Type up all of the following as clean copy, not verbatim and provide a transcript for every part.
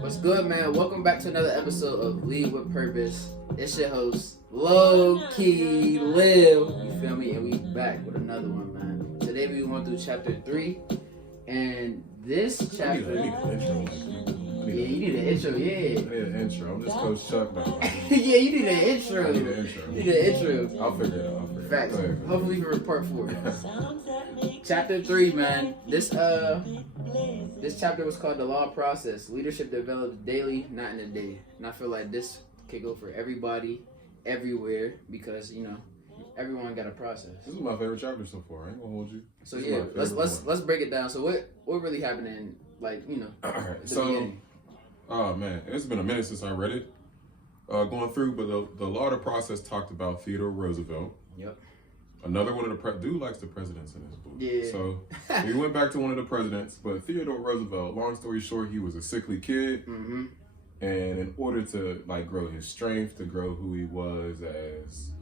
What's good, man? Welcome back to another episode of Lead with Purpose. It's your host, Low Key Liv. You feel me? And we back with another one, man. Today we went through chapter 3, and this chapter. I need an intro. Yeah, you need an intro. Yeah. I need an intro. I'm just Coach Chuck now. Yeah, you need an intro. I need an intro. You need an intro. I'll figure it out. Facts. Go ahead. Hopefully for part 4. Chapter 3, man. This chapter was called The Law Process. Leadership develops daily, not in a day. And I feel like this could go for everybody, everywhere, because everyone got a process. This is my favorite chapter so far. I ain't gonna hold you. So yeah, let's break it down. So what really happened in the beginning? Oh man, it's been a minute since I read it. Going through, but the Law of the Process talked about Theodore Roosevelt. Yep. Another one of the dude likes the presidents in his book. Yeah. So we went back to one of the presidents, but Theodore Roosevelt. Long story short, he was a sickly kid, and in order to grow his strength, to grow who he was as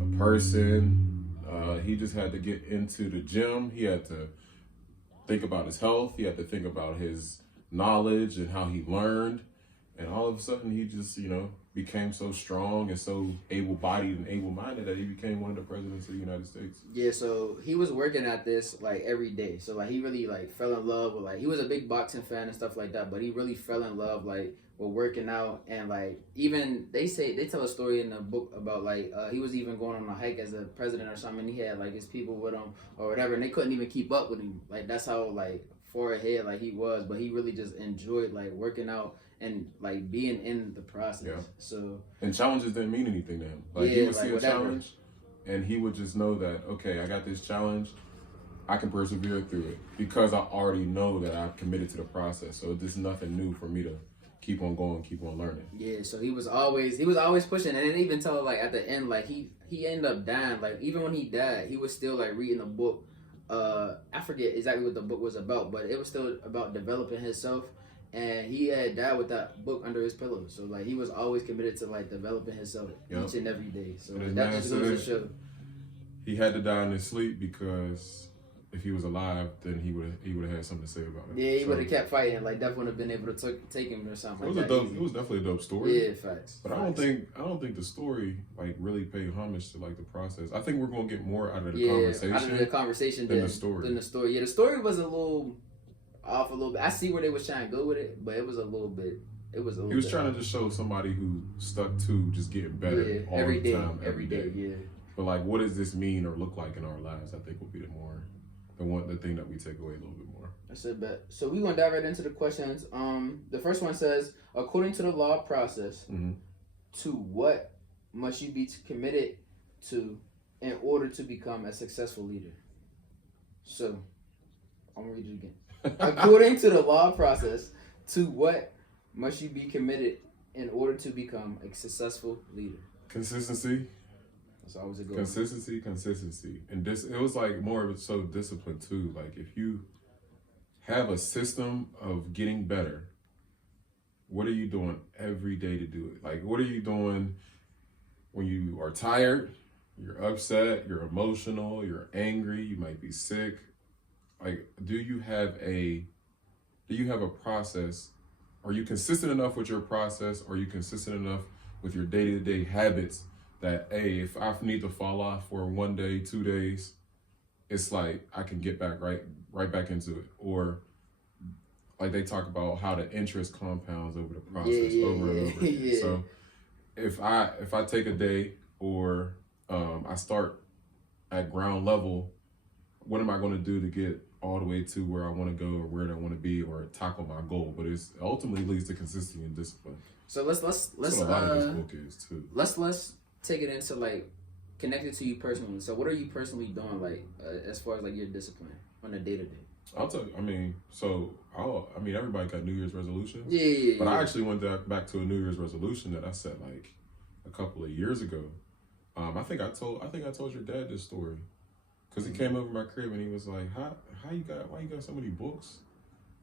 a person, he just had to get into the gym. He had to think about his health. He had to think about his knowledge and how he learned, and all of a sudden he just became so strong and so able-bodied and able-minded that he became one of the presidents of the United States. Yeah, so he was working at this every day. So he really fell in love with he was a big boxing fan and stuff like that, but he really fell in love with working out, and even they tell a story in the book about he was even going on a hike as a president or something, and he had his people with him or whatever, and they couldn't even keep up with him. That's how far ahead he was, but he really just enjoyed working out and being in the process. Yeah. So and challenges didn't mean anything to him. He would see a challenge and he would just know that, okay, I got this challenge, I can persevere through it because I already know that I've committed to the process. So there's nothing new for me to keep on going, keep on learning. Yeah, so he was always pushing, and then even tell at the end he ended up dying. Even when he died, he was still reading a book. I forget exactly what the book was about, but it was still about developing himself. And he had died with that book under his pillow. So he was always committed to developing himself each and every day. So that just goes to show. He had to die in his sleep because if he was alive, then he would have had something to say about it. Yeah, he would have kept fighting. Definitely would have been able to take him or something. It was definitely a dope story. Yeah, facts. But I don't think the story really paid homage to the process. I think we're gonna get more out of the conversation than the story. Yeah, the story was a little off a little bit. I see where they was trying to go with it, but it was a little bit. He was trying to just show somebody who stuck to just getting better all every the day, time, every day. Yeah. But what does this mean or look like in our lives? I think will be the thing that we take away a little bit more. That's a bet. So we're gonna dive right into the questions. The first one says, according to the law process, to what must you be committed to in order to become a successful leader? So I'm gonna read it again. According to the law process, to what must you be committed in order to become a successful leader? Consistency. That's always a good Consistency. And it was more of so discipline too. If you have a system of getting better, what are you doing every day to do it? What are you doing when you are tired, you're upset, you're emotional, you're angry, you might be sick? Do you have a process? Are you consistent enough with your process? Are you consistent enough with your day-to-day habits that, hey, if I need to fall off for 1 day, 2 days, it's I can get back right back into it? Or they talk about how the interest compounds over the process over and over again. Yeah. So if I take a day or I start at ground level, what am I going to do to get all the way to where I want to go or where I want to be or tackle my goal? But it ultimately leads to consistency and discipline. So let's a lot of this book is too. Let's take it into connected to you personally. So what are you personally doing as far as your discipline on a day-to-day? I'll tell you, everybody got New Year's resolutions. Yeah. But I actually went back to a New Year's resolution that I set a couple of years ago. I think I told your dad this story. Because he came over my crib and he was like, why you got so many books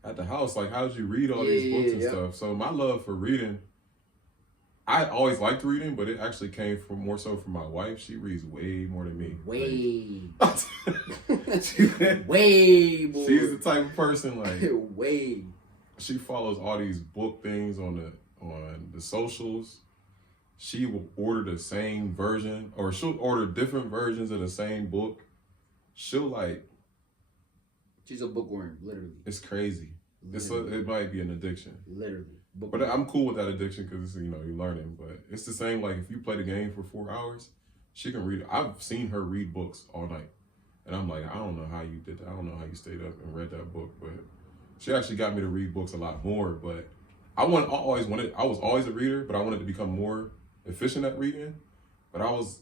at the house? How'd you read all these books and stuff? So my love for reading, I always liked reading, but it actually came more so from my wife. She reads way more than me. Way. Way, boy. She's the type of person way. she follows all these book things on the socials. She will order the same version, or she'll order different versions of the same book. She'll like. She's a bookworm, literally. It's crazy. It might be an addiction. Literally. But I'm cool with that addiction because you're learning. But it's the same. Like if you play the game for 4 hours, she can read. I've seen her read books all night, and I'm like, I don't know how you did that. I don't know how you stayed up and read that book. But she actually got me to read books a lot more. But I was always a reader, but I wanted to become more efficient at reading. But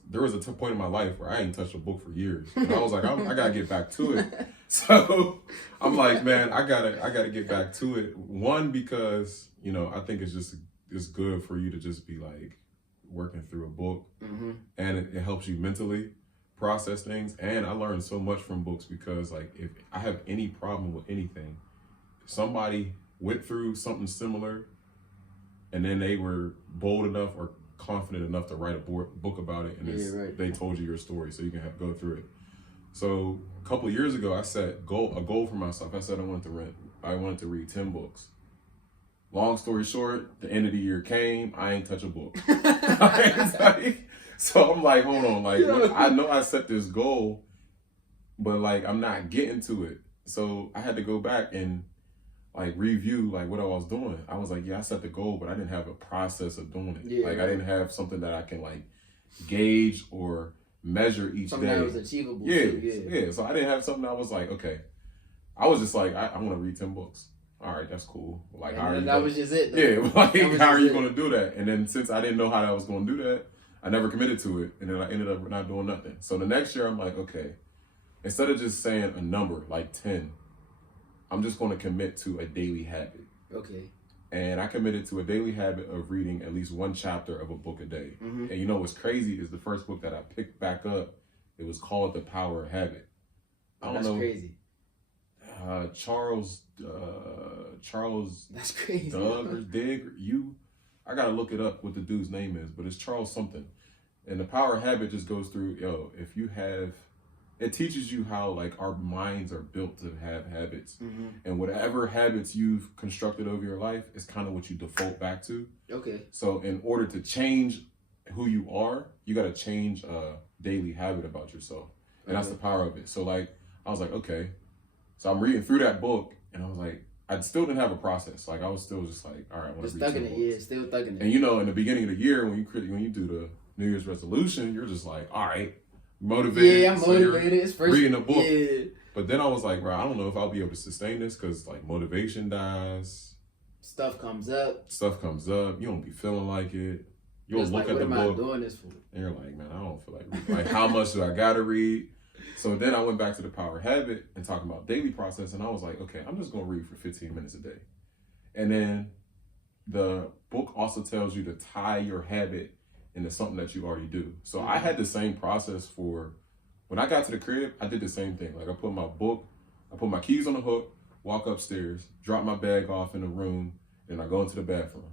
there was a point in my life where I ain't touched a book for years. And I was like, I gotta get back to it. So I'm like, man, I gotta get back to it. One, because I think it's good for you to just be like working through a book, and it helps you mentally process things. And I learned so much from books because like if I have any problem with anything, somebody went through something similar, and then they were bold enough or confident enough to write a book about it, and they told you your story, so you can go through it. So a couple of years ago, I set a goal for myself. I said I wanted to read 10 books. Long story short, the end of the year came. I ain't touch a book. So I'm like, hold on, like I know I set this goal, but like I'm not getting to it. So I had to go back and like review like what I was doing. I was like, yeah, I set the goal, but I didn't have a process of doing it. Yeah, like I didn't have something that I can like gauge or measure each something day. Something that was achievable. Yeah. So I didn't have something that was like, okay. I was just like, I want to read 10 books. All right, that's cool. Like, and that was just it. Though. Yeah, like how are you going to do that? And then since I didn't know how I was going to do that, I never committed to it, and then I ended up not doing nothing. So the next year, I'm like, okay, instead of just saying a number like 10, I'm just going to commit to a daily habit. Okay. And I committed to a daily habit of reading at least one chapter of a book a day. Mm-hmm. And what's crazy is the first book that I picked back up, it was called The Power of Habit. That's crazy. Charles. That's crazy. Doug or Dig. I gotta look it up what the dude's name is, but it's Charles something. And The Power of Habit just goes through. It teaches you how like our minds are built to have habits, and whatever habits you've constructed over your life is kind of what you default back to. Okay. So in order to change who you are, you got to change a daily habit about yourself, and that's the power of it. So like I was like, okay. So I'm reading through that book, and I was like, I still didn't have a process. Like I was still just like, all right, I want to read 10 books. Yeah, still thugging it. And in the beginning of the year, when you do the New Year's resolution, you're just like, all right, motivated. Yeah, I'm motivated. It's first reading a book. Yeah. But then I was like, bro, I don't know if I'll be able to sustain this because like motivation dies. Stuff comes up. You don't be feeling like it. You'll look at the book. What am I doing this for? And you're like, man, I don't feel like reading. Like, how much do I gotta read? So then I went back to the Power Habit and talking about daily process, and I was like, okay, I'm just gonna read for 15 minutes a day. And then the book also tells you to tie your habit into something that you already do. So I had the same process for when I got to the crib. I did the same thing. Like I put my keys on the hook, walk upstairs, drop my bag off in the room, and I go into the bathroom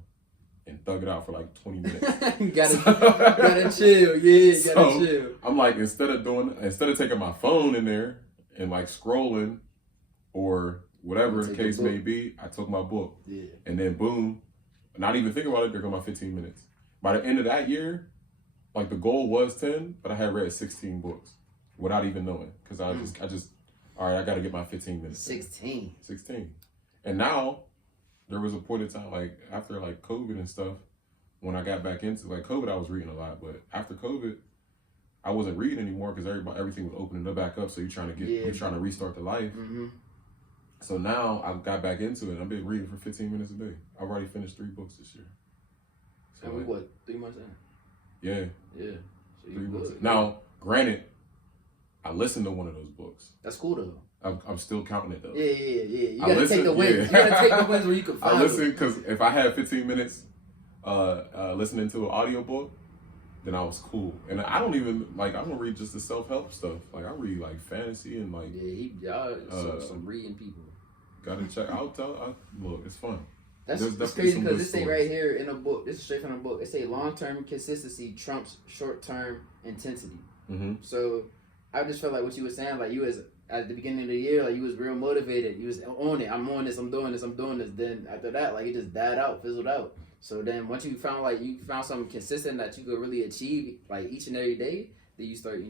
and thug it out for like 20 minutes. gotta chill. Yeah, gotta chill. I'm like, instead of taking my phone in there and like scrolling or whatever the case may be, I took my book. Yeah. And then boom, not even thinking about it, there go my 15 minutes. By the end of that year, like the goal was 10, but I had read 16 books without even knowing. Because I just, all right, I got to get my 15 minutes. 16. And now, there was a point in time, like after like COVID and stuff, when I got back into like COVID, I was reading a lot. But after COVID, I wasn't reading anymore because everything was opening up back up. So you're trying to restart the life. Mm-hmm. So now I got back into it. I've been reading for 15 minutes a day. I've already finished 3 books this year. So and we 3 months in? Yeah. Yeah. So 3 books. Now, granted, I listened to one of those books. That's cool though. I'm still counting it though. Yeah. You gotta take the wins. Yeah. You gotta take the wins where you can find I listen because if I had 15 minutes listening to an audiobook, then I was cool. And I don't even I don't read just the self-help stuff. Like I read like fantasy and like some reading people. Gotta check. Look, it's fun. That's crazy because this say right here in a book. This is straight from the book. It say long-term consistency trumps short-term intensity. Mm-hmm. So I just felt like what you were saying, like you as at the beginning of the year, like you was real motivated. You was on it. I'm on this. I'm doing this. I'm doing this. Then after that, like it just died out, fizzled out. So then once you found something consistent that you could really achieve like each and every day, then you start,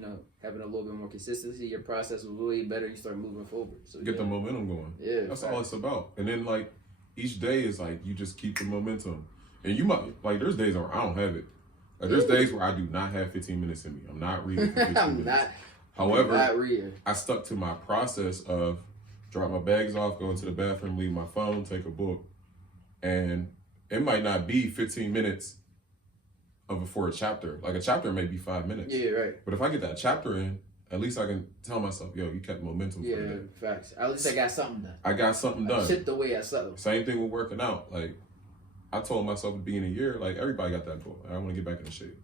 having a little bit more consistency. Your process was way better. You start moving forward. So get the momentum going. Yeah, that's all it's about. And then like each day is like you just keep the momentum. And you might like there's days where I don't have it. Like, there's days where I do not have 15 minutes in me. I'm not reading for 15 minutes. However, I stuck to my process of drop my bags off, go into the bathroom, leave my phone, take a book, and it might not be 15 minutes for a chapter. Like a chapter may be 5 minutes. Yeah, right. But if I get that chapter in, at least I can tell myself, yo, you kept momentum for the day. Yeah, facts. At least I got something done. I got something done. Chipped away at something. Same thing with working out. Like, I told myself at the beginning of the year, like, everybody got that goal. I want to get back in shape.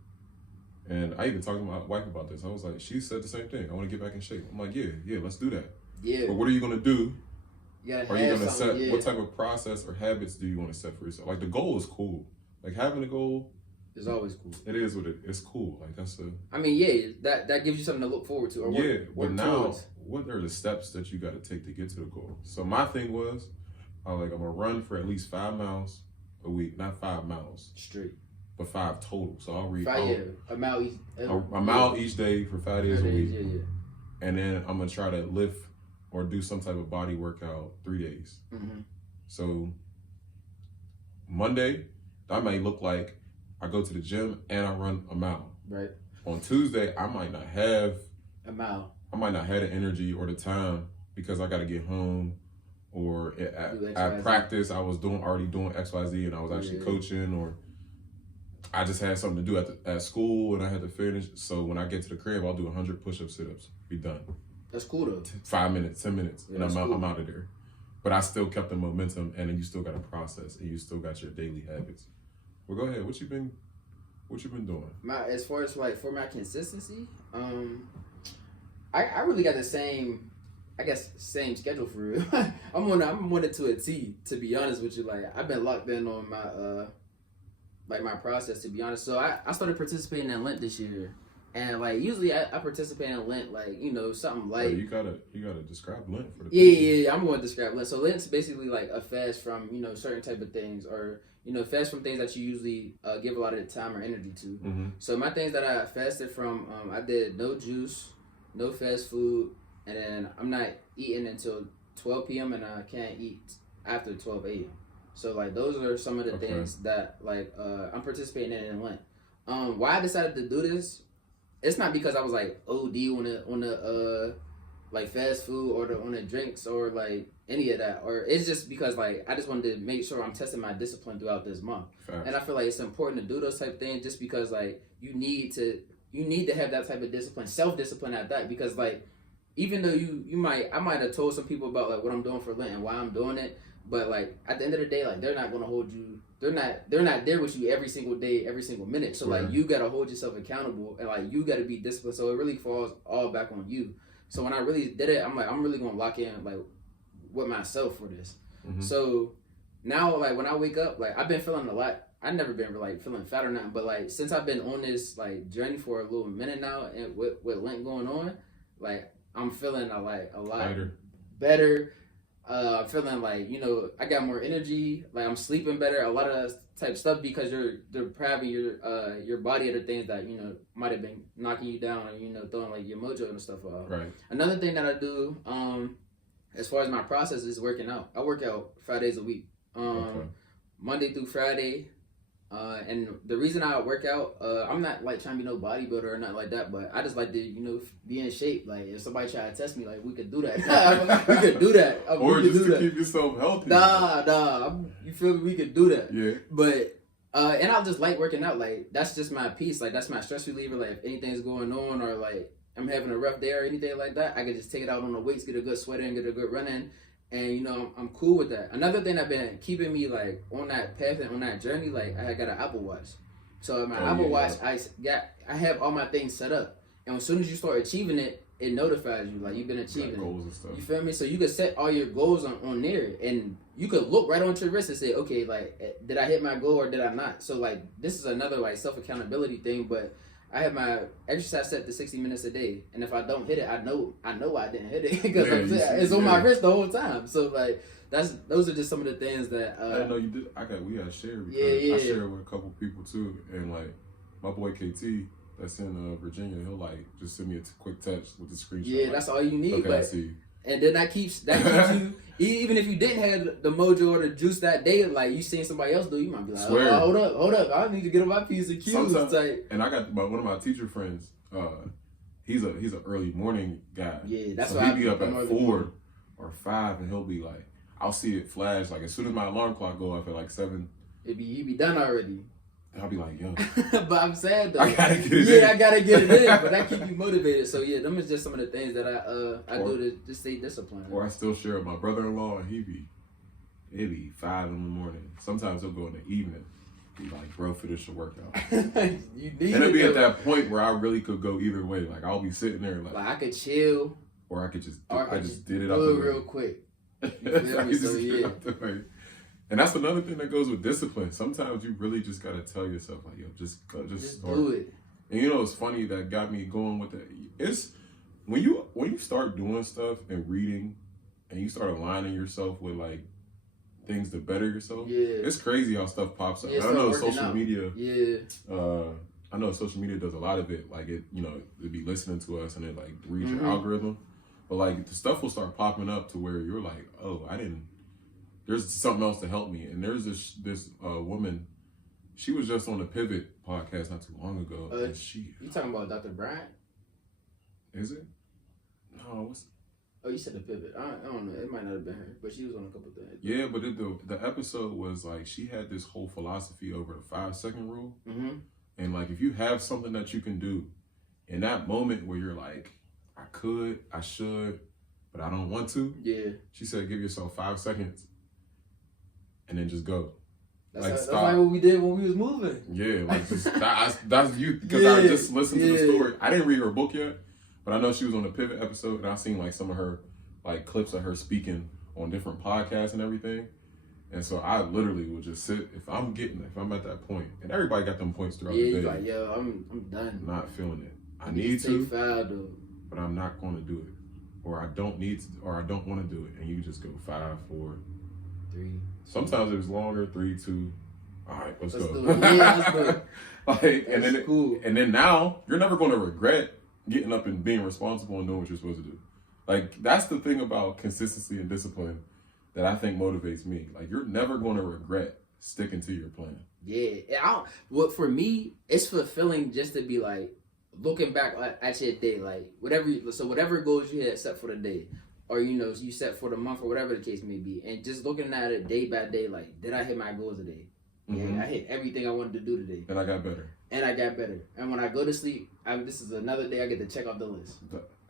And I even talked to my wife about this. I was like, she said the same thing. I want to get back in shape. I'm like, yeah, let's do that. Yeah. But what are you going to do? Are you going to set, what type of process or habits do you want to set for yourself? Like, the goal is cool. Like, having a goal is always cool. It is what it's cool. Like, that's that gives you something to look forward to. Or but now, what are the steps that you got to take to get to the goal? So my thing was, I was like, I'm going to run for at least 5 miles a week. Not 5 miles. Straight. But 5 total. So I'll read a mile each day for 5 days a week. Yeah. And then I'm going to try to lift or do some type of body workout 3 days. Mm-hmm. So Monday, that might look like I go to the gym and I run a mile. Right. On Tuesday, I might not have a mile. I might not have the energy or the time because I got to get home, or at practice I was already doing XYZ and I was actually coaching, or I just had something to do at school and I had to finish. So when I get to the crib, I'll do 100 push-up, sit-ups, be done. That's cool though. 5 minutes, 10 minutes, and I'm out of there. But I still kept the momentum, and then you still got a process, and you still got your daily habits. Well, go ahead. What you been doing? As far as like for my consistency, I really got the same schedule for real. I'm on it to a T, to be honest with you. Like I've been locked in on my my process, to be honest. So I started participating in Lent this year. And like usually I participate in Lent, like, something like you gotta describe Lent for the people. Yeah, I'm going to describe Lent. So Lent's basically like a fast from, certain type of things, or fast from things that you usually give a lot of the time or energy to. Mm-hmm. So my things that I fasted from, I did no juice, no fast food, and then I'm not eating until 12 p.m. and I can't eat after 12 a.m. So like those are some of the things that like I'm participating in Lent. Why I decided to do this, it's not because I was like OD on the like fast food or on the drinks or like any of that, or it's just because like I just wanted to make sure I'm testing my discipline throughout this month. Fair. And I feel like it's important to do those type of things just because like you need to have that type of discipline, self-discipline at that, because like even though I might have told some people about like what I'm doing for Lent and why I'm doing it, but like at the end of the day, like they're not gonna hold you. They're not there with you every single day, every single minute. So like you gotta hold yourself accountable, and like you gotta be disciplined. So it really falls all back on you. So when I really did it, I'm like, I'm really gonna lock in like with myself for this. Mm-hmm. So now like when I wake up, like I've been feeling a lot. I've never been like feeling fat or nothing, but like since I've been on this like journey for a little minute now, and with Lent going on, like I'm feeling a lot better. Feeling like, I got more energy, like I'm sleeping better, a lot of type stuff, because you're depriving your body of the things that, might have been knocking you down, and, throwing like your mojo and stuff out. Right. Another thing that I do, as far as my process, is working out. I work out 5 days a week, Monday through Friday. And the reason I work out, I'm not like trying to be no bodybuilder or nothing like that, but I just like to, be in shape. Like if somebody try to test me, like we could do that. We could do that. Or just to keep yourself healthy. Nah. You feel me? We could do that. Yeah. But and I just like working out. Like that's just my piece. Like that's my stress reliever. Like if anything's going on, or like I'm having a rough day or anything like that, I can just take it out on the weights, get a good sweat in, get a good run in. And I'm cool with that. Another thing that been keeping me like on that path and on that journey, like I got an Apple Watch. So my Apple Watch, I have all my things set up, and as soon as you start achieving it, it notifies you like you've been achieving goals and stuff. You feel me? So you could set all your goals on there, and you could look right onto your wrist and say, okay, like did I hit my goal or did I not? So like this is another like self accountability thing, but I have my exercise set to 60 minutes a day, and if I don't hit it, I know I didn't hit it because it's on my wrist the whole time. So like those are just some of the things that I didn't know you did. We got shared because I share with a couple people too, and like my boy KT that's in Virginia, he'll like just send me a quick text with the screenshot. Yeah, like, that's all you need. Okay, but, I see. And then that keeps you, even if you didn't have the mojo or the juice that day, like you seen somebody else do, you might be like, oh, hold up, I need to get on my P's and Q's. And I got one of my teacher friends, he's an early morning guy. Yeah, that's so why he'd be up at 4 or 5 and he'll be like, I'll see it flash, like as soon as my alarm clock go off at like 7. He'd be done already. I'll be like, yo. But I'm sad though. I gotta get it in. Yeah, I gotta get it in, but that keep you motivated. So yeah, them is just some of the things that I do to stay disciplined. Or I still share with my brother-in-law, and it'd be 5 in the morning. Sometimes he'll go in the evening. Be like, bro, finish the workout. And it'll be at that point where I really could go either way. Like I'll be sitting there like I could chill, or I could just did it do up it real quick. You feel me? So yeah. And that's another thing that goes with discipline. Sometimes you really just gotta tell yourself, like, yo, just start. Do it. And you know, it's funny that got me going with it. It's when you start doing stuff and reading, and you start aligning yourself with like things to better yourself. Yeah. It's crazy how stuff pops up. I know social media. Yeah. I know social media does a lot of it. Like it be listening to us and it like reads Mm-hmm. your algorithm. But like the stuff will start popping up to where you're like, oh, there's something else to help me. And there's this woman, she was just on the Pivot podcast not too long ago. And you talking about Dr. Bryant? Is it? No, Oh, you said the Pivot. I don't know. It might not have been her, but she was on a couple things. Yeah, but the episode was like, she had this whole philosophy over the 5-second rule. Mm-hmm. And like, if you have something that you can do in that moment where you're like, I could, I should, but I don't want to. Yeah. She said, give yourself 5 seconds and then just go. That's like what we did when we was moving. Yeah, like that's you, because I just listened to the story. I didn't read her book yet, but I know she was on the Pivot episode, and I seen like some of her like clips of her speaking on different podcasts and everything. And so I literally will just sit if I'm at that point, and everybody got them points throughout the day. Like, yo, I'm done. Not feeling it. I need to, take 5 though, but I'm not going to do it, or I don't need to, or I don't want to do it. And you just go 5, 4, 3. Sometimes it was longer, 3, 2. All right, let's go. Do it. Yeah, let's go. Cool. And then now you're never going to regret getting up and being responsible and doing what you're supposed to do. Like that's the thing about consistency and discipline that I think motivates me. Like you're never going to regret sticking to your plan. Yeah, for me, it's fulfilling just to be like looking back at your day, like whatever goals you had set for the day, or you set for the month, or whatever the case may be, and just looking at it day by day, like did I hit my goals today? Mm-hmm. Yeah, I hit everything I wanted to do today, and I got better. And when I go to sleep, this is another day I get to check off the list.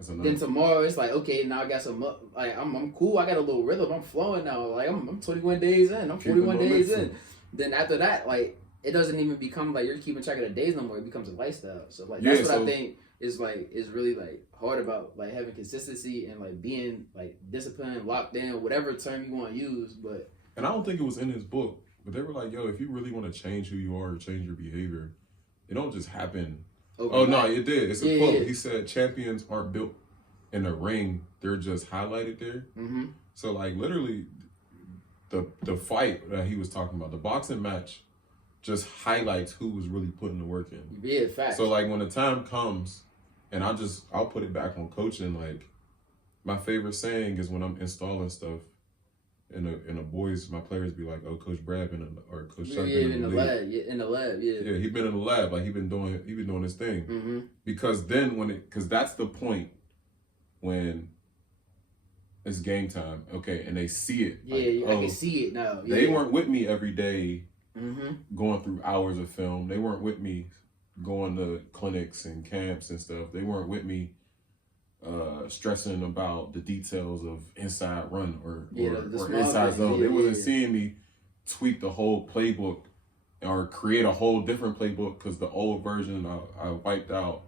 Then tomorrow it's like, okay, now I got some, like I'm cool. I got a little rhythm. I'm flowing now. Like I'm 21 days in. I'm 41 days in. Then after that, like it doesn't even become like you're keeping track of the days no more. It becomes a lifestyle. So like that's what I think is really like hard about like having consistency and like being like disciplined, locked in, whatever term you want to use. And I don't think it was in his book, but they were like, yo, if you really want to change who you are or change your behavior, it don't just happen. Oh no, it did. It's a quote. Yeah. He said, champions aren't built in a ring; they're just highlighted there. Mm-hmm. So like literally, the fight that he was talking about, the boxing match, just highlights who was really putting the work in. Yeah, fact. So like when the time comes, and I'll put it back on coaching. Like my favorite saying is when I'm installing stuff. In a boys, my players be like, "Oh, Coach Brad or Coach Chuck been in the lab, yeah, he been in the lab, like he been doing his thing." Mm-hmm. Because then because that's the point when it's game time, okay, and they see it. Yeah, like, I can see it now. Yeah. They weren't with me every day, mm-hmm. going through hours of film. They weren't with me going to clinics and camps and stuff. They weren't with me. Stressing about the details of inside run or inside zone. They wasn't seeing me tweak the whole playbook or create a whole different playbook because the old version I wiped out.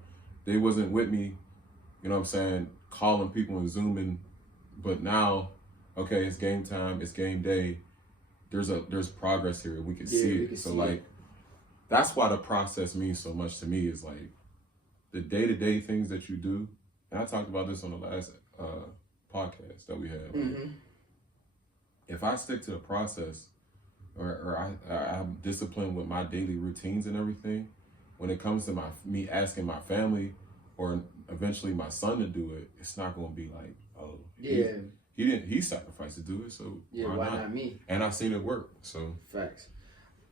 They wasn't with me, you know what I'm saying, calling people and zooming. But now, okay, it's game time, it's game day. There's progress here. We can see it. Like that's why the process means so much to me. Is like the day-to-day things that you do, and I talked about this on the last podcast that we had. Mm-hmm. If I stick to the process, or I'm disciplined with my daily routines and everything, when it comes to me asking my family or eventually my son to do it, it's not going to be like, oh, yeah, he sacrificed to do it, so yeah, why not me? And I've seen it work. So facts.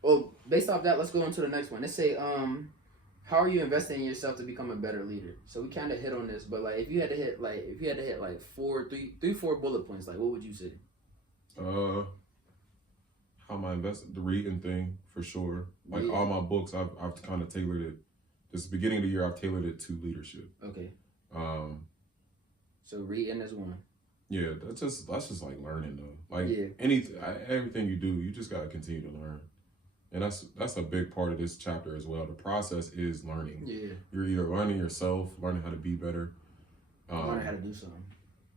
Well, based off that, let's go on to the next one. Let's say, how are you investing in yourself to become a better leader? So we kind of hit on this, but like, if you had to hit like four bullet points, like what would you say? How am I investing? The reading thing, for sure. Like all my books, I've kind of tailored it. This beginning of the year, I've tailored it to leadership. Okay. So reading is one. Yeah, that's just like learning though. Like everything you do, you just gotta continue to learn, and that's a big part of this chapter as well. The process is learning. Yeah. You're either learning yourself, learning how to be better, learning how to do something.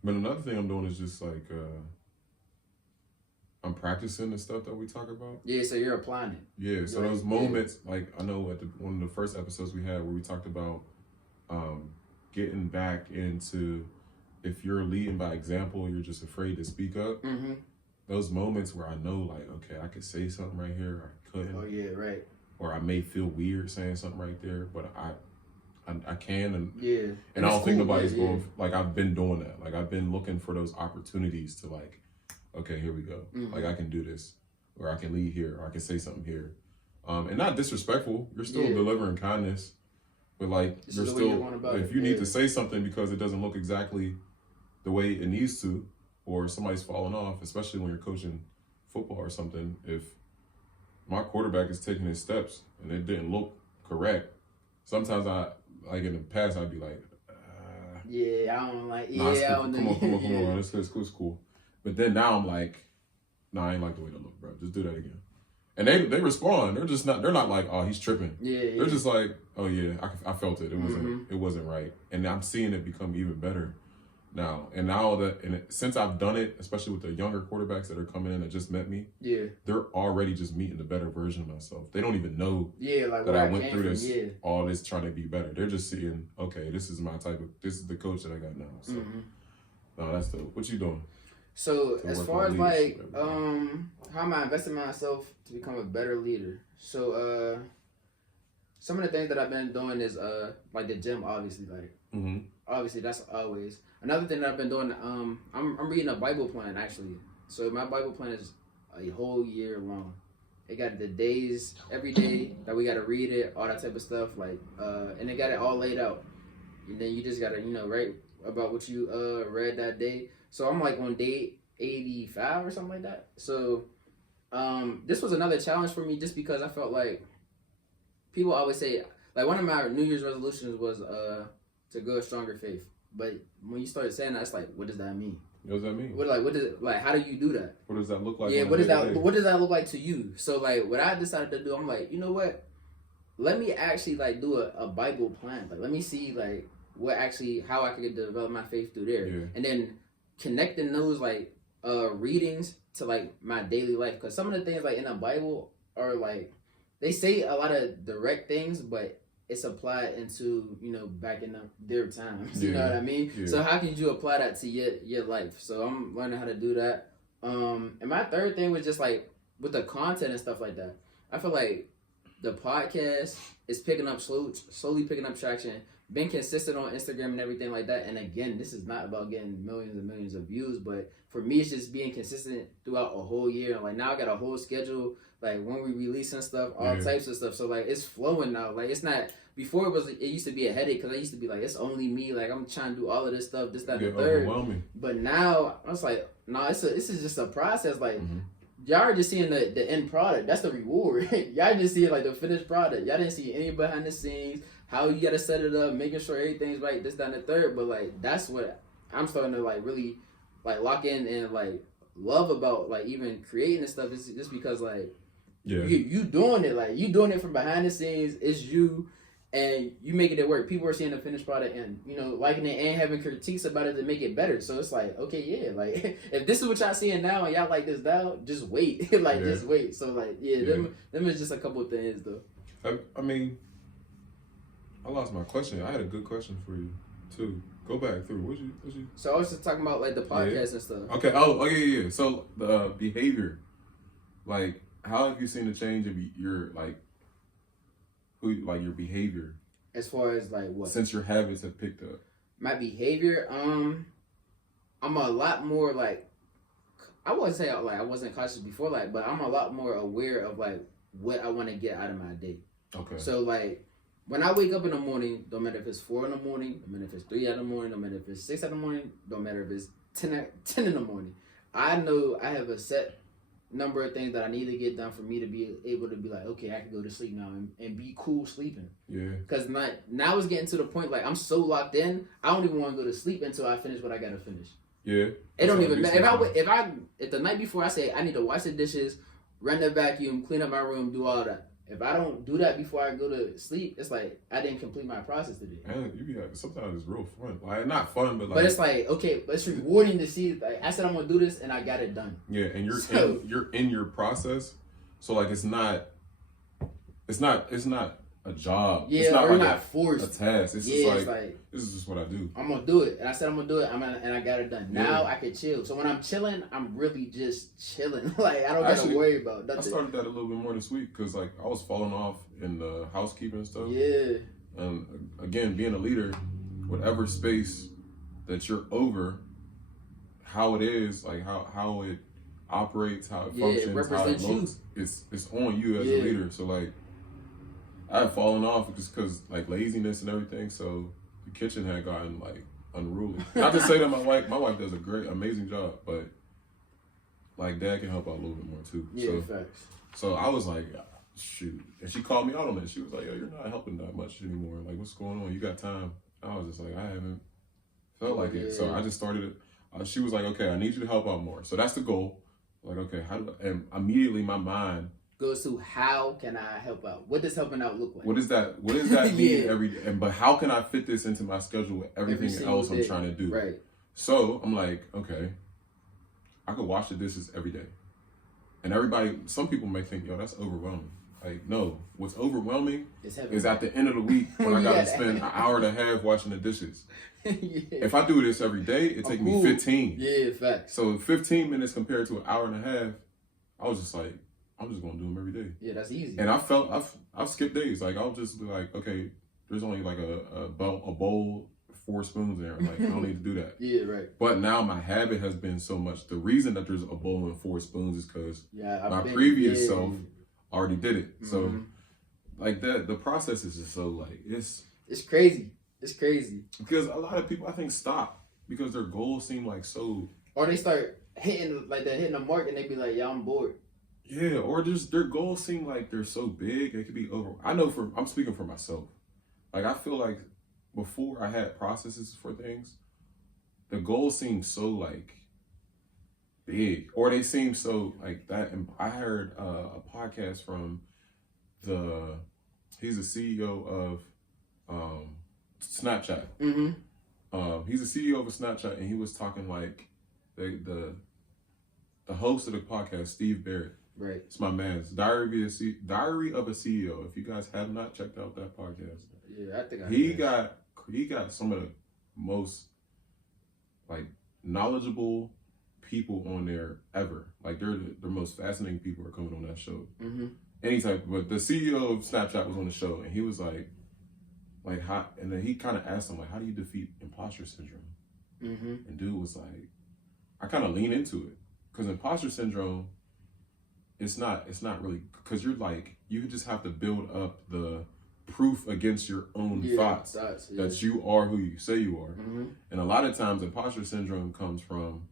But another thing I'm doing is just like I'm practicing the stuff that we talk about. Yeah, so you're applying it. Yeah, so those moments, like I know at one of the first episodes we had where we talked about getting back into, if you're leading by example, you're just afraid to speak up. Mm-hmm. Those moments where I know, like, okay, I could say something right here, or I couldn't. Oh yeah, right. Or I may feel weird saying something right there, but I can, and I don't think nobody's going. Like I've been doing that. Like I've been looking for those opportunities to like, okay, here we go. Mm-hmm. Like I can do this, or I can lead here, or I can say something here, and not disrespectful. You're still delivering kindness, but like you're still. If you need to say something because it doesn't look exactly the way it needs to, or somebody's falling off, especially when you're coaching football or something. If my quarterback is taking his steps and it didn't look correct, sometimes like in the past I'd be like, I don't like. Nah, come on, it's cool. But then now I'm like, nah, I ain't like the way that look, bro. Just do that again. And they respond. They're not like, oh, he's tripping. Yeah. They're just like, oh yeah, I felt it. It wasn't right. And I'm seeing it become even better now. And since I've done it, especially with the younger quarterbacks that are coming in that just met me, they're already just meeting the better version of myself. They don't even know that I went through this, all this trying to be better. They're just seeing, okay, this is the coach that I got now. So, no, that's dope. What you doing? So as far as like, how am I investing in myself to become a better leader? So, some of the things that I've been doing is, like the gym, obviously, like, obviously that's always. Another thing that I've been doing, I'm reading a Bible plan actually. So my Bible plan is a whole year long. It got the days, every day that we got to read it, all that type of stuff, like, and it got it all laid out. And then you just got to, write about what you read that day. So I'm like on day 85 or something like that. So this was another challenge for me just because I felt like people always say, like one of my New Year's resolutions was to go a stronger faith. But when you started saying that, it's like, what does that mean? What does that mean? How do you do that? What does that look like? Yeah, what does that look like to you? So like what I decided to do, I'm like, you know what? Let me actually like do a Bible plan. Like let me see like how I could develop my faith through there. Yeah. And then connecting those like readings to like my daily life. Because some of the things like in the Bible are like, they say a lot of direct things, but it's applied into, back in their times. You know what I mean? Yeah. So how can you apply that to your life? So I'm learning how to do that. And my third thing was just like with the content and stuff like that. I feel like the podcast is picking up slowly picking up traction. Been consistent on Instagram and everything like that. And again, this is not about getting millions and millions of views, but for me, it's just being consistent throughout a whole year. Like now I got a whole schedule, like when we releasing stuff, all types of stuff. So like it's flowing now. Like it's not, before it used to be a headache because I used to be like, it's only me. Like I'm trying to do all of this stuff, this, that, and the third. But now I was like, no, this is just a process. Like y'all are just seeing the end product. That's the reward. Y'all just see like the finished product. Y'all didn't see any behind the scenes, how you gotta set it up, making sure everything's right, this, that, and the third. But like that's what I'm starting to like really like lock in and like love about like even creating this stuff. Is just because like you doing it, like you doing it from behind the scenes. It's you. And you making it work. People are seeing the finished product and, liking it and having critiques about it to make it better. So it's like, okay, yeah, like, if this is what y'all seeing now and y'all like this now, just wait. Just wait. So, like, them is just a couple of things, though. I mean, I lost my question. I had a good question for you too. Go back through. What you? So I was just talking about like the podcast and stuff. Okay. Oh yeah. So the behavior, like, how have you seen the change of your your behavior As far as like what? since your habits have picked up? My behavior, I'm a lot more like, I wouldn't say like I wasn't cautious before, like, but I'm a lot more aware of like what I want to get out of my day. Okay. So like when I wake up in the morning, don't matter if it's 4 in the morning, don't matter if it's 3 in the morning, don't matter if it's 6 in the morning, don't matter if it's 10 in the morning. I know I have a set number of things that I need to get done for me to be able to be like, okay, I can go to sleep now and be cool sleeping. Yeah. Because now it's getting to the point like I'm so locked in, I don't even want to go to sleep until I finish what I gotta finish. Yeah. It don't even matter. If the night before I say I need to wash the dishes, run the vacuum, clean up my room, do all that. If I don't do that before I go to sleep, it's like I didn't complete my process today. And you be like, sometimes it's real fun. Like, not fun, but like. But it's like, okay, but it's rewarding to see. Like I said, I'm gonna do this, and I got it done. Yeah, and you're in your process, so like it's not a job. Yeah, it's not or like not forced. a task. It's Yeah, just like this is just what I do. I'm gonna do it, and I said I'm gonna do it. And I got it done. Now I can chill. So when I'm chilling, I'm really just chilling. Like I don't gotta worry about nothing. I started that a little bit more this week because like I was falling off in the housekeeping stuff. Yeah. And again, being a leader, whatever space that you're over, how it is, like how it operates, how it functions, how it looks, it's on you as a leader. So like I had fallen off just because like laziness and everything. So the kitchen had gotten like unruly. Not to say that my wife does a amazing job, but like Dad can help out a little bit more too. Yeah, facts. So I was like, shoot, and she called me out on it. She was like, yo, you're not helping that much anymore. Like, what's going on? You got time? I was just like, I haven't felt like it. So I just started it. She was like, okay, I need you to help out more. So that's the goal. Like, okay, and immediately my mind goes to how can I help out? What does helping out look like? What does that mean every day? But how can I fit this into my schedule with everything else I'm trying to do? Right. So I'm like, okay, I could wash the dishes every day. And some people may think, yo, that's overwhelming. Like, no, what's overwhelming is at the end of the week when I gotta spend an hour and a half washing the dishes. If I do this every day, it takes me 15. Yeah, facts. So 15 minutes compared to an hour and a half, I was just like, I'm just gonna do them every day. Yeah, that's easy. And I've skipped days. Like I'll just be like, okay, there's only like a bowl, 4 spoons there. Like I don't need to do that. Yeah, right. But now my habit has been so much. The reason that there's a bowl and 4 spoons is because my previous self already did it. Mm-hmm. So like that, the process is just so like it's crazy. It's crazy because a lot of people I think stop because their goals seem like so. Or they start hitting the mark and they be like, yeah, I'm bored. Yeah, or just their goals seem like they're so big, it could be over. I'm speaking for myself. Like, I feel like before I had processes for things, the goals seem so, like, big. Or they seem so, like, that. And I heard a podcast from he's the CEO of Snapchat. Mm-hmm. He's the CEO of Snapchat, and he was talking, like, the host of the podcast, Steve Barrett. Right. It's my man's Diary of a CEO. If you guys have not checked out that podcast, yeah, I think he got some of the most like knowledgeable people on there ever. Like they're the most fascinating people are coming on that show. Mm-hmm. But the CEO of Snapchat was on the show, and he was like how, and then he kind of asked him like, how do you defeat imposter syndrome? Mm-hmm. And dude was like, I kind of lean into it because imposter syndrome. It's not really because you're like you just have to build up the proof against your own thoughts that you are who you say you are. Mm-hmm. And a lot of times imposter syndrome comes from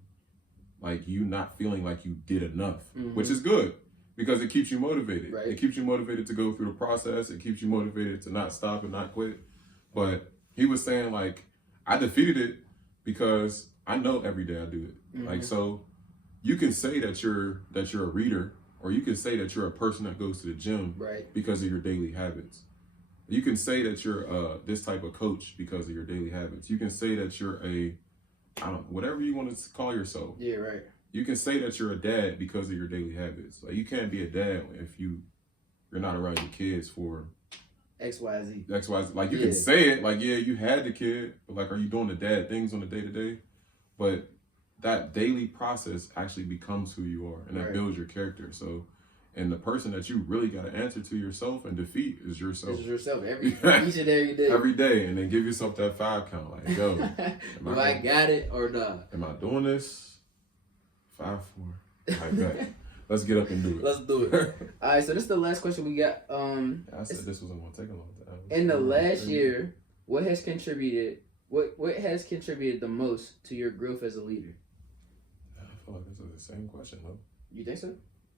like you not feeling like you did enough, which is good because it keeps you motivated. Right. It keeps you motivated to go through the process. It keeps you motivated to not stop and not quit. But he was saying like I defeated it because I know every day I do it. Mm-hmm. Like so you can say that you're a reader. Or you can say that you're a person that goes to the gym because of your daily habits. You can say that you're this type of coach because of your daily habits. You can say that you're whatever you want to call yourself. Yeah, right. You can say that you're a dad because of your daily habits. Like you can't be a dad if you're not around your kids for XYZ. XYZ. Like, you can say it, like, yeah, you had the kid, but like, are you doing the dad things on the day-to-day? But that daily process actually becomes who you are, and that builds your character. So, and the person that you really got to answer to yourself and defeat is yourself. It's yourself each and every day. Every day, and then give yourself that 5 count. Like, yo, I got it or not? Am I doing this? 5, 4. I bet. Let's get up and do it. Let's do it. All right, so this is the last question we got. I said this wasn't going to take a long time. In the last year, what has contributed the most to your growth as a leader? I feel like this is the same question, though. You think so?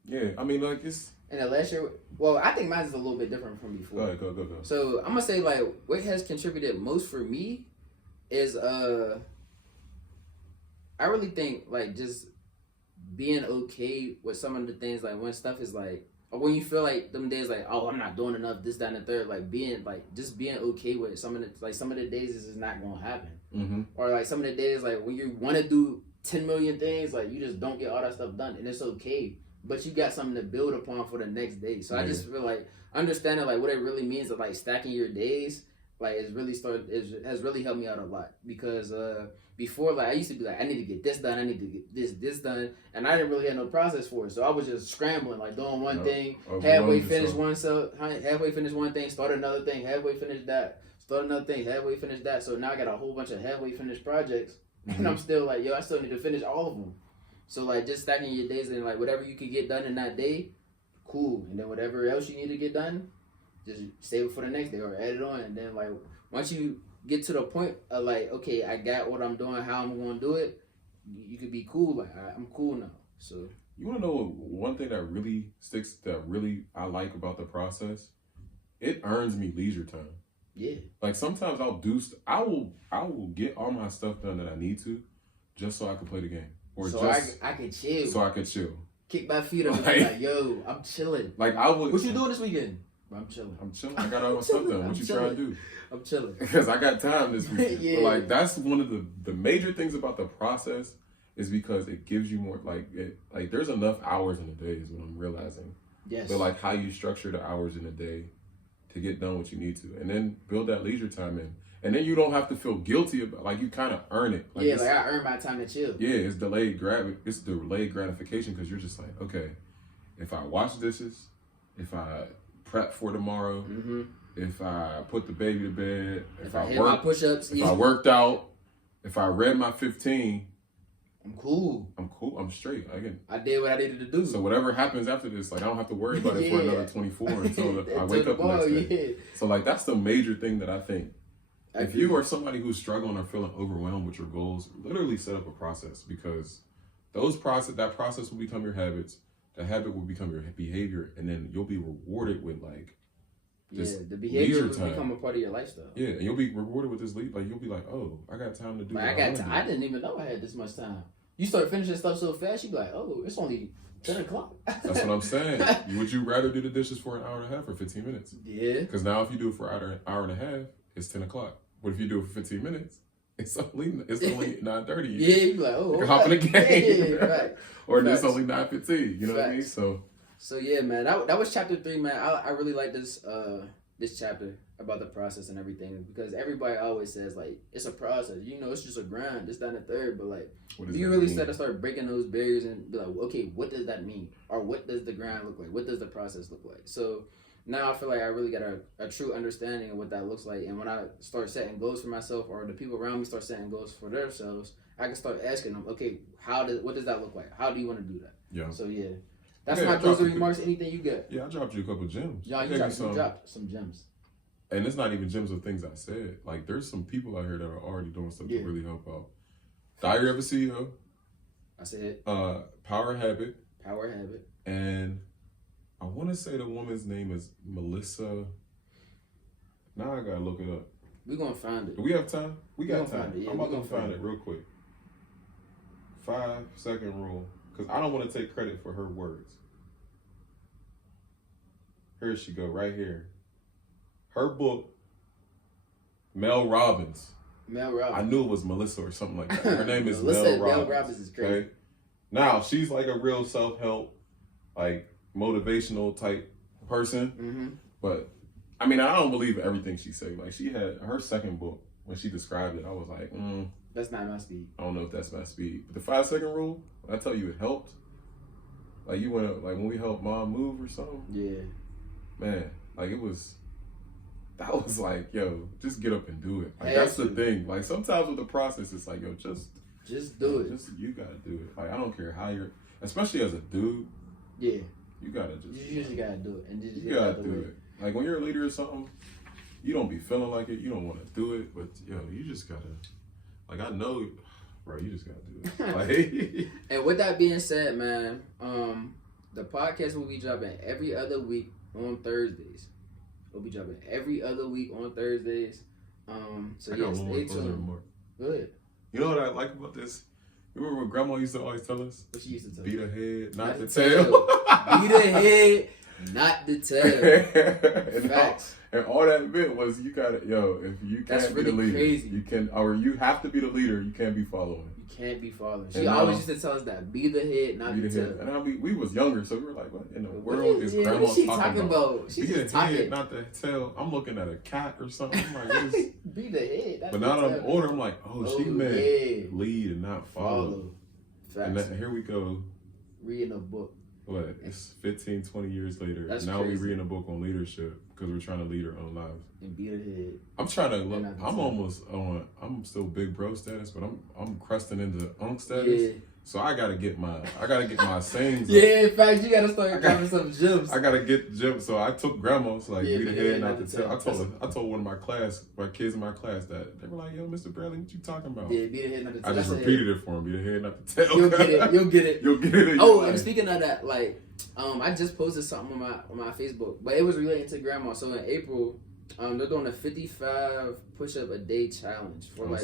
Yeah, I mean, like, it's... In the last year, well, I think mine is a little bit different from before. Go ahead. So, I'm going to say, like, what has contributed most for me is, I really think, like, just being okay with some of the things, like, when stuff is, like, or when you feel like them days, like, oh, I'm not doing enough, this, that, and the third, like, just being okay with some of the days is not going to happen. Mm-hmm. Or, like, some of the days, like, when you want to do 10 million things, like, you just don't get all that stuff done, and it's okay. But you got something to build upon for the next day. So I just feel like understanding like what it really means of like stacking your days, like has really helped me out a lot. Because before, like, I used to be like, I need to get this done, I need to get this done, and I didn't really have no process for it. So I was just scrambling, like doing one thing, halfway finish one thing, start another thing, halfway finish that, start another thing, halfway finish that. So now I got a whole bunch of halfway finished projects, and I'm still like, yo, I still need to finish all of them. So, like, just stacking your days and, like, whatever you could get done in that day, cool. And then whatever else you need to get done, just save it for the next day or add it on. And then, like, once you get to the point of, like, okay, I got what I'm doing, how I'm going to do it, you could be cool. Like, all right, I'm cool now. So, you want to know one thing that really sticks, that really I like about the process? It earns me leisure time. Yeah. Like, sometimes I will get all my stuff done that I need to just so I can play the game. Or so I can chill. So I can chill. Kick my feet up and be like, yo, I'm chilling. Like, I would. What you doing this weekend? I'm chilling. I got all my stuff done. What you trying to do? I'm chilling. Because I got time this weekend. Yeah. But like, that's one of the major things about the process is because it gives you more, like there's enough hours in the day is what I'm realizing. Yes. But like how you structure the hours in the day to get done what you need to. And then build that leisure time in. And then you don't have to feel guilty about, like, you kind of earn it. Like, like I earn my time to chill. Yeah, it's delayed gratification because you're just like, okay, if I wash dishes, if I prep for tomorrow, if I put the baby to bed, if I hit my push-ups, if I worked out, if I read my 15, I'm cool. I'm straight. I did what I needed to do. So whatever happens after this, like, I don't have to worry about it for another 24 until I wake up the next day. Yeah. So like, that's the major thing that I think. If you are somebody who's struggling or feeling overwhelmed with your goals, literally set up a process, because that process will become your habits. The habit will become your behavior, and then you'll be rewarded with like this the behavior will time. Become a part of your lifestyle. Yeah, and you'll be rewarded with this like you'll be like, oh, I got time to do. Like, I didn't even know I had this much time. You start finishing stuff so fast, you be like, oh, it's only 10 o'clock. That's what I'm saying. Would you rather do the dishes for an hour and a half or 15 minutes? Yeah. Because now if you do it for an hour and a half, it's 10 o'clock. But if you do it for 15 minutes, it's only 9:30. Yeah, you be like, oh, you can hop in the game. Yeah, right. Or it's only 9:15. You know what I mean? So yeah, man, that was chapter 3, man. I really like this chapter about the process and everything, because everybody always says like it's a process. You know, it's just a grind, this, that, and the third. But like, you really start breaking those barriers and be like, okay, what does that mean? Or what does the grind look like? What does the process look like? So now I feel like I really got a true understanding of what that looks like. And when I start setting goals for myself, or the people around me start setting goals for themselves, I can start asking them, okay, what does that look like? How do you want to do that? Yeah. So yeah, that's my closing remarks. Anything you got? Yeah, I dropped you a couple gems. Yeah, you dropped some gems. And it's not even gems of things I said. Like, there's some people out here that are already doing stuff to really help out. Diary of a CEO. I said. Power Habit. Power Habit. And I want to say the woman's name is Melissa. Now I gotta look it up. We're gonna find it. Do we have time? We got time. Yeah, I'm about to find it real quick. 5-second rule, because I don't want to take credit for her words. Here she go, right here. Her book, Mel Robbins. I knew it was Melissa or something like that. Her name is Mel Robbins. Mel Robbins is crazy. Okay? Now, she's like a real self-help, like motivational type person. Mm-hmm. But I mean, I don't believe everything she said. Like, she had her second book, when she described it, I was like, that's not my speed. I don't know if that's my speed. But the 5-second rule, I tell you, it helped. Like, you went up, like, when we helped mom move or something. Yeah. Man, like, that was like, yo, just get up and do it. Like, Hey, that's the thing. Like, sometimes with the process, it's like, yo, just do it. You gotta do it. Like, I don't care how you're, especially as a dude. Yeah. You gotta just. You just gotta do it. And just you gotta do it. Like, when you're a leader or something, you don't be feeling like it. You don't want to do it, but yo, you just gotta. Like, I know, bro, you just gotta do it. Like, and with that being said, man, the podcast will be dropping every other week on Thursdays. We'll be dropping every other week on Thursdays. So yeah, stay tuned. Good. You know what I like about this? You remember what Grandma used to always tell us? What she used to tell Beat us? the head, not the tail. tail. Beat the head, not the tail. and Facts. And all that meant was you gotta, if you can't be the leader, crazy. You can, or you have to be the leader. You can't be following. You can't be following. She And always used to tell us that: be the head, not the tail. And we was younger, so we were like, "What in the world is Grandma what she talking about? She's be the just talking. head, not the tail." I'm looking at a cat or something. I'm like, what is... Be the head. Not but the now that I'm tail. older, I'm like, she meant lead and not follow. Facts. And here we go. Reading a book. What? It's 15, 20 years later. That's now crazy. we reading a book on leadership because we're trying to lead our own lives. And be the head. I'm trying to look. I'm almost on. I'm still big bro status, but I'm crusting into unk status. Yeah. So I gotta get my sayings. Yeah, in fact, you gotta start dropping some gems. I gotta get gems. So I took Grandma's like Yeah, be the head, not the tail. tail. I told one of my kids in my class that they were like, "Yo, Mr. Bradley, what you talking about?" Yeah, be the head, not the tail. I just repeated it for him. Be the head, not the tail. You'll get it. You'll get it. You'll get it. Oh, and speaking of that, like, I just posted something on my Facebook, but it was related to Grandma. So in April, they're doing a 55 push-up a day challenge for like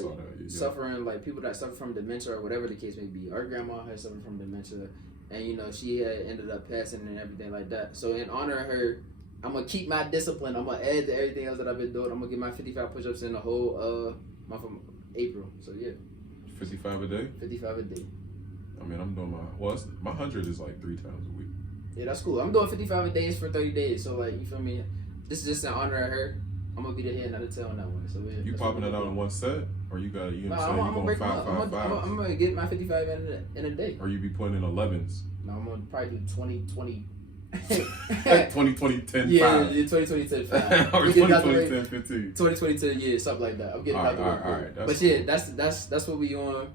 suffering, like people that suffer from dementia or whatever the case may be. Our grandma has suffered from dementia, and she had ended up passing and everything like that. So in honor of her, I'm gonna keep my discipline. I'm gonna add to everything else that I've been doing. I'm gonna get my 55 push-ups in the whole month of April. So yeah, 55 a day. 55 a day. I mean, I'm doing my 100 is like 3 times a week. Yeah, that's cool. I'm doing 55 days for 30 days. So like, you feel me? This is just in honor of her. I'm gonna be the head, not the tail on that one. So yeah, you popping it out in one set, or you got you know what I'm going saying? You going 5. I'm gonna get my 55 in a day. Or you be putting in 11s. No, I'm gonna probably do 20. 2020 10 yeah, 5. 2020 10 5. Or 2020 10 15. 2020 10, yeah, something like that. I'm getting out the way. All right. But yeah, that's what we on.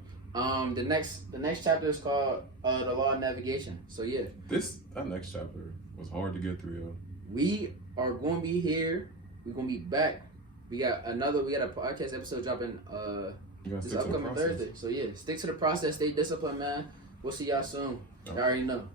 The next chapter is called the Law of Navigation. So yeah, that next chapter was hard to get through, yo. We are going to be here. We're going to be back. We got a podcast episode dropping this upcoming Thursday. So yeah, stick to the process, stay disciplined, man. We'll see y'all soon. Y'all already know.